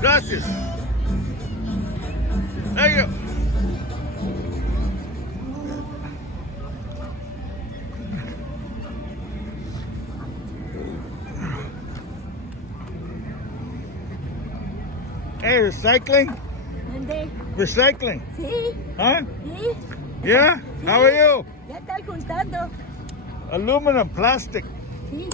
Gracias. Thank you. Hey, recycling? ¿Dónde? Recycling. Sí, Huh? sí. Yeah? How are you? Ya estoy juntando. Aluminum, plastic. Sí.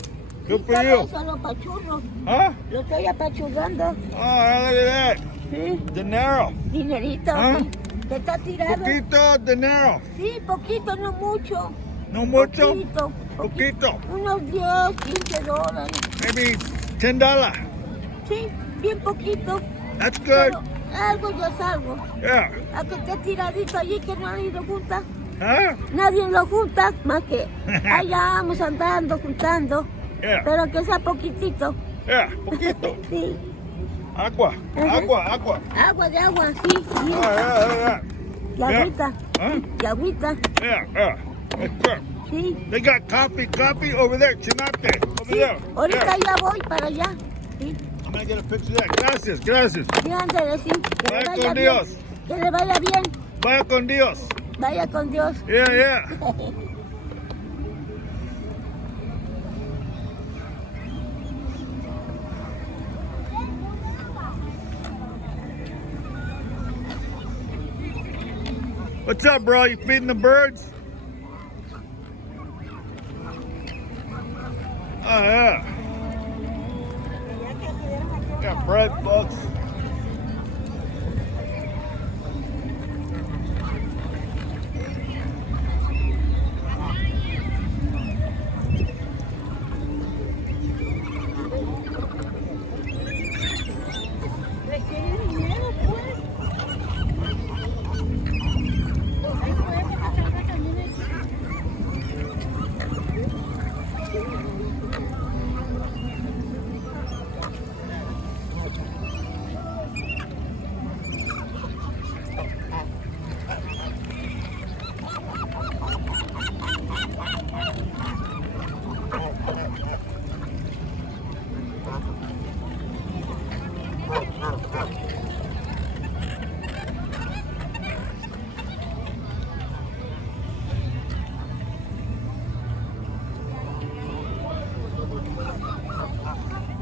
Good Sí, for todo you. eso lo apachurro. Huh? Lo estoy apachurrando. Oh, look at that. Sí. Dinero. Dinerito, ¿Ah? sí. Que está tirado. Poquito dinero. Sí, poquito, no mucho. No mucho? Poquito. Poquito. Unos 10, 15 dólares. Maybe $10. Sí, bien poquito. That's good. Pero algo ya es algo. Yeah. A que esté tiradito allí que nadie lo junta. Huh? Nadie lo junta, más que allá vamos andando, juntando. Yeah. Pero que sea poquitito. Yeah. Poquito. Sí. Agua. Ajá. Agua. Agua de agua, sí. Sí. Yeah. Y Yeah. agüita. Huh? Y agüita. Yeah. That's good. Sí. They got coffee over there. Chinate. Over Sí. there. Ahorita Yeah. ya voy para allá. Sí. I'm gonna get a picture of that. Gracias. Sí, ándale, sí. Que le Vaya vaya con bien. Dios. Que le vaya bien. Vaya con Dios. Vaya con Dios. Yeah. What's up, bro? You feeding the birds? Oh, yeah. Got bread, folks.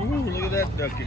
Ooh, look at that ducky.